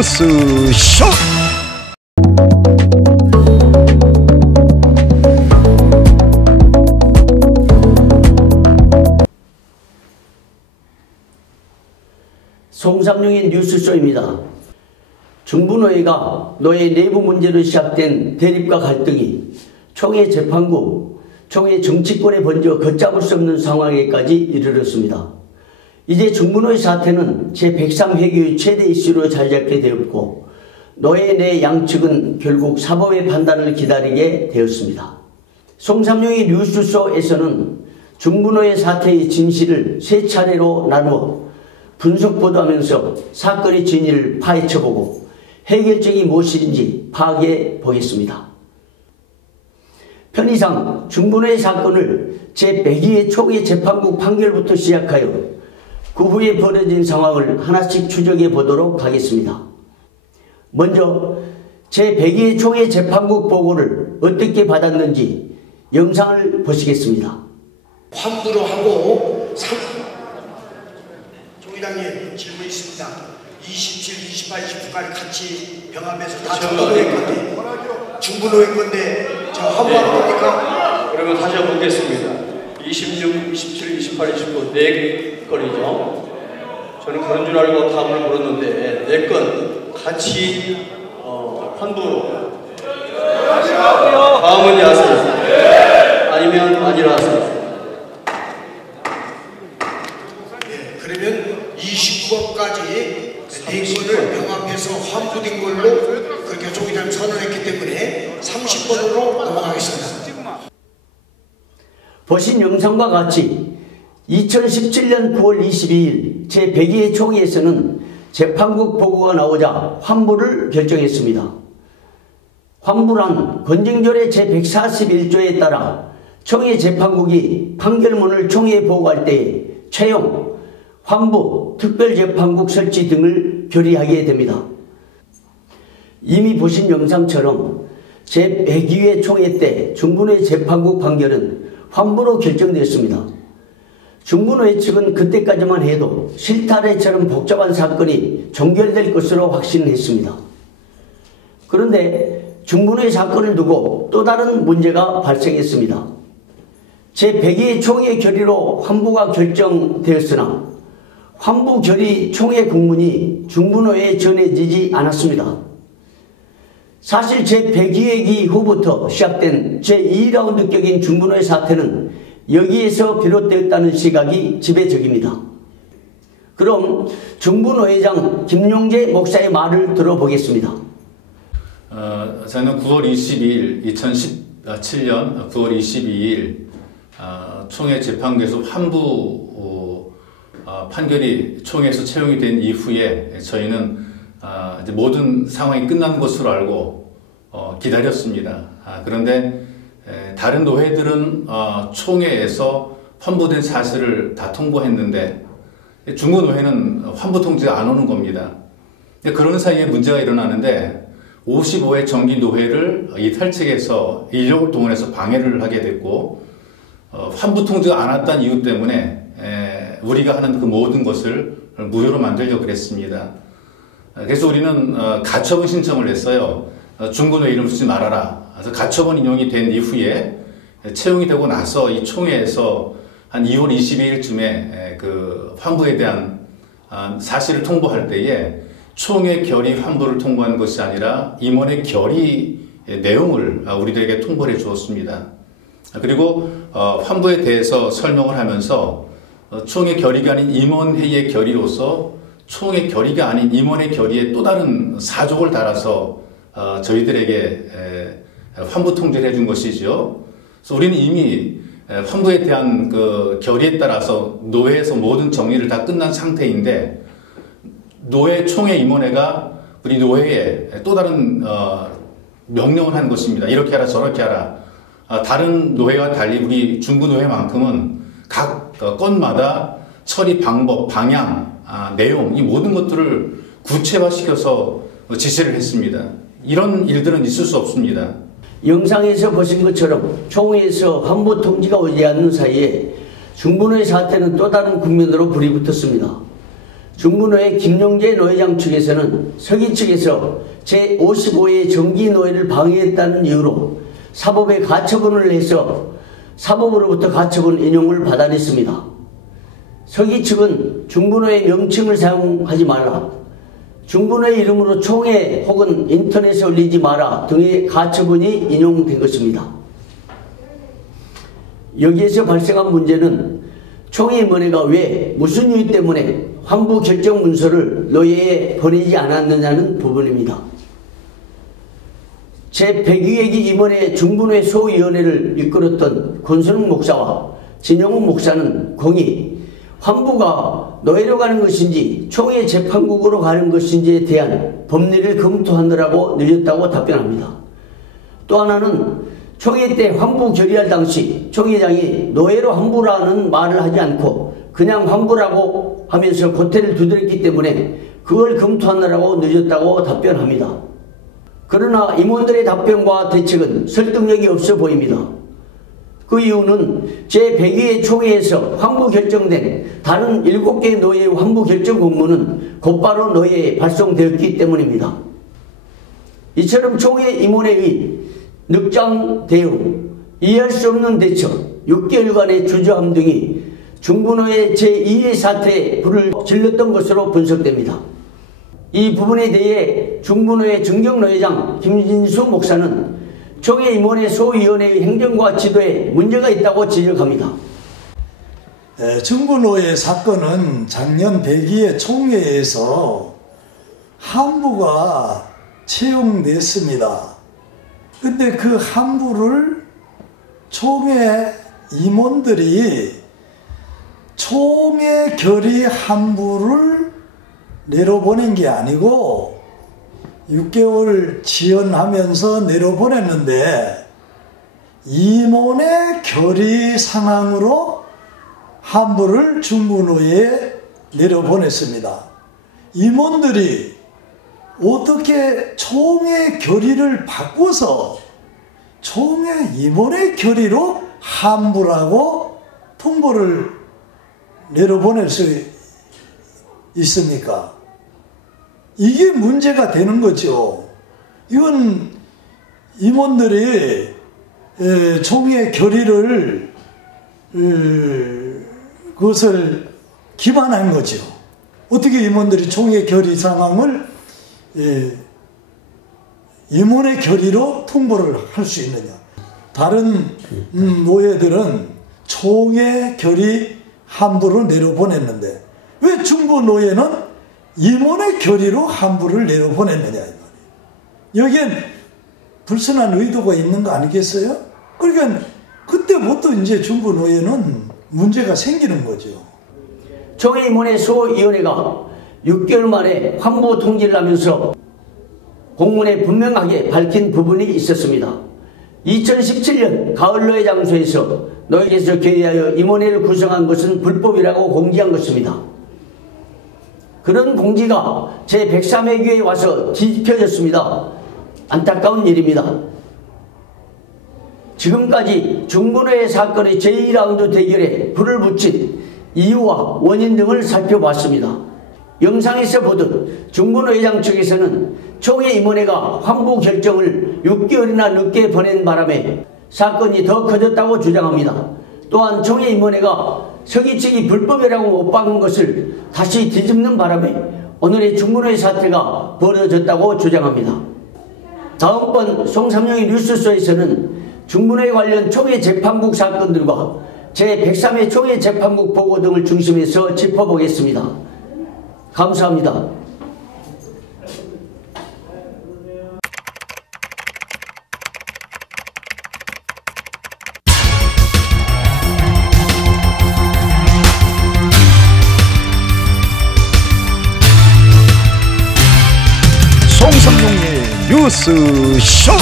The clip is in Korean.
뉴스쇼. 송삼룡의 뉴스쇼입니다. 중부노회가 노회 내부 문제로 시작된 대립과 갈등이 총회 재판국, 총회 정치권에 번져 걷잡을 수 없는 상황에까지 이르렀습니다. 이제 중부노회 사태는 제103회기의 최대 이슈로 자리잡게 되었고 노회 내 양측은 결국 사법의 판단을 기다리게 되었습니다. 송삼룡의 뉴스쇼에서는 중부노회 사태의 진실을 세 차례로 나누어 분석 보도하면서 사건의 진위를 파헤쳐보고 해결책이 무엇인지 파악해 보겠습니다. 편의상 중부노회 사건을 제102회 총회 재판국 판결부터 시작하여 그 후에 벌어진 상황을 하나씩 추적해 보도록 하겠습니다. 먼저 제102회 총회 재판국 보고를 어떻게 받았는지 영상을 보시겠습니다. 환불을 하고 총회장님 질문 있습니다. 27, 28, 29까지 같이 병합해서 다 중부노회 건데 중부노회 건데 저 환불하는 겁니까? 그러면 다시 한번 보겠습니다. 26, 27, 28, 29 네 건이죠. 저는 그런 줄 알고 다음을 물었는데 네 건 같이 환불로 다음은 야습 아니면 아니라 하세요. 그러면 29억까지 네 건을 병합해서 환불된 걸로 그렇게 총회장님 선언했기 때문에 30번으로 넘어가겠습니다. 보신 영상과 같이 2017년 9월 22일 제102회 총회에서는 재판국 보고가 나오자 환불을 결정했습니다. 환불안 건정조례 제141조에 따라 총회 재판국이 판결문을 총회에 보고할 때 채용, 환부, 특별재판국 설치 등을 결의하게 됩니다. 이미 보신 영상처럼 제102회 총회 때 중부노회 재판국 판결은 환부로 결정되었습니다. 중부노회 측은 그때까지만 해도 실타래처럼 복잡한 사건이 종결될 것으로 확신했습니다. 그런데 중부노회 사건을 두고 또 다른 문제가 발생했습니다. 제102회 총회 결의로 환부가 결정되었으나 환부 결의 총회 국문이 중부노회에 전해지지 않았습니다. 사실 제102회기 후부터 시작된 제2라운드격인 중부노회 사태는 여기에서 비롯되었다는 시각이 지배적입니다. 그럼 중부노회장 김용재 목사의 말을 들어보겠습니다. 저는 9월 22일, 2017년 9월 22일 총회 재판국에서 환부 판결이 총회에서 채용이 된 이후에 저희는 이제 모든 상황이 끝난 것으로 알고 기다렸습니다. 그런데 다른 노회들은 총회에서 환부된 사실을 다 통보했는데 중부노회는 환부 통지가 안 오는 겁니다. 그런 사이에 문제가 일어나는데 55회 정기노회를 이탈측에서 인력을 동원해서 방해를 하게 됐고 환부 통지가 안 왔다는 이유 때문에 우리가 하는 그 모든 것을 무효로 만들려고 그랬습니다. 그래서 우리는 가처분 신청을 했어요. 중부노회 이름 쓰지 말아라. 그래서 가처분 인용이 된 이후에 채용이 되고 나서 이 총회에서 한 2월 22일쯤에 그 환부에 대한 사실을 통보할 때에 총회 결의 환부를 통보한 것이 아니라 임원의 결의 내용을 우리들에게 통보를 해 주었습니다. 그리고 환부에 대해서 설명을 하면서 총회 결의가 아닌 임원회의의 결의로서 총회 결의가 아닌 임원의 결의에 또 다른 사족을 달아서 저희들에게 환부 통지를 해준 것이죠. 그래서 우리는 이미 환부에 대한 그 결의에 따라서 노회에서 모든 정리를 다 끝난 상태인데 노회 총회 임원회가 우리 노회에 또 다른 명령을 한 것입니다. 이렇게 하라 저렇게 하라. 다른 노회와 달리 우리 중부노회만큼은 각 건마다 처리 방법, 방향, 내용 이 모든 것들을 구체화시켜서 지시를 했습니다. 이런 일들은 있을 수 없습니다. 영상에서 보신 것처럼 총회에서 환부 통지가 오지 않는 사이에 중부노회 사태는 또 다른 국면으로 불이 붙었습니다. 중부노회 김용재 노회장 측에서는 서기 측에서 제55회 정기노회를 방해했다는 이유로 사법에 가처분을 해서 사법으로부터 가처분 인용을 받아냈습니다. 서기 측은 중부노회 명칭을 사용하지 말라, 중부노회 이름으로 총회 혹은 인터넷에 올리지 마라 등의 가처분이 인용된 것입니다. 여기에서 발생한 문제는 총회임원회가 왜 무슨 이유 때문에 환부 결정 문서를 노회에 보내지 않았느냐는 부분입니다. 제102회기 임원회 중부노회 소위원회를 이끌었던 권순웅 목사와 진영훈 목사는 공히 환부가 노회로 가는 것인지 총회 재판국으로 가는 것인지에 대한 법리를 검토하느라고 늦었다고 답변합니다. 또 하나는 총회 때 환부 결의할 당시 총회장이 노회로 환부라는 말을 하지 않고 그냥 환부라고 하면서 고태를 두드렸기 때문에 그걸 검토하느라고 늦었다고 답변합니다. 그러나 임원들의 답변과 대책은 설득력이 없어 보입니다. 그 이유는 제102회 총회에서 환부 결정된 다른 7개 노회의 환부 결정 공문은 곧바로 노회에 발송되었기 때문입니다. 이처럼 총회 임원회의 늑장 대응, 이해할 수 없는 대처, 6개월간의 주저함 등이 중부노회 제2회 사태에 불을 질렀던 것으로 분석됩니다. 이 부분에 대해 중부노회 정경노회장 김진수 목사는 총회 임원회 소위원회의 행정과 지도에 문제가 있다고 지적합니다. 중부노회 사건은 작년 102회 총회에서 환부가 채용됐습니다. 근데 그 환부를 총회 임원들이 총회 결의 환부를 내려보낸 게 아니고 6개월 지연하면서 내려보냈는데 임원의 결의 상황으로 환부를 중부노회에 내려보냈습니다. 임원들이 어떻게 총회 결의를 바꿔서 총회 임원의 결의로 환부라고 통보를 내려보낼 수 있습니까? 이게 문제가 되는 거죠. 이건 임원들이 총회 결의를 그것을 기반한 거죠. 어떻게 임원들이 총회 결의 상황을 임원의 결의로 통보를 할 수 있느냐. 다른 노회들은 총회 결의 환부를 내려보냈는데 왜 중부노회는 임원의 결의로 환부를 내려보냈느냐. 여기엔 불순한 의도가 있는 거 아니겠어요? 그러니까 그때부터 이제 중부노회는 문제가 생기는 거죠. 총회 임원회 소위원회가 6개월 만에 환부 통지를 하면서 공문에 분명하게 밝힌 부분이 있었습니다. 2017년 가을 노회 장소에서 노회에서 결의하여 임원회를 구성한 것은 불법이라고 공지한 것입니다. 그런 공지가 제103회기에 와서 뒤집혀졌습니다. 안타까운 일입니다. 지금까지 중부노회 사건의 제2라운드 대결에 불을 붙인 이유와 원인 등을 살펴봤습니다. 영상에서 보듯 중부노회장 측에서는 총회 임원회가 환부 결정을 6개월이나 늦게 보낸 바람에 사건이 더 커졌다고 주장합니다. 또한 총회 임원회가 서기 측이 불법이라고 못 박은 것을 다시 뒤집는 바람에 오늘의 중부노회 사태가 벌어졌다고 주장합니다. 다음번 송삼영의 뉴스쇼에서는 중부노회 관련 총회 재판국 사건들과 제103회 총회 재판국 보고 등을 중심해서 짚어보겠습니다. 감사합니다. 송삼룡의 뉴스쇼.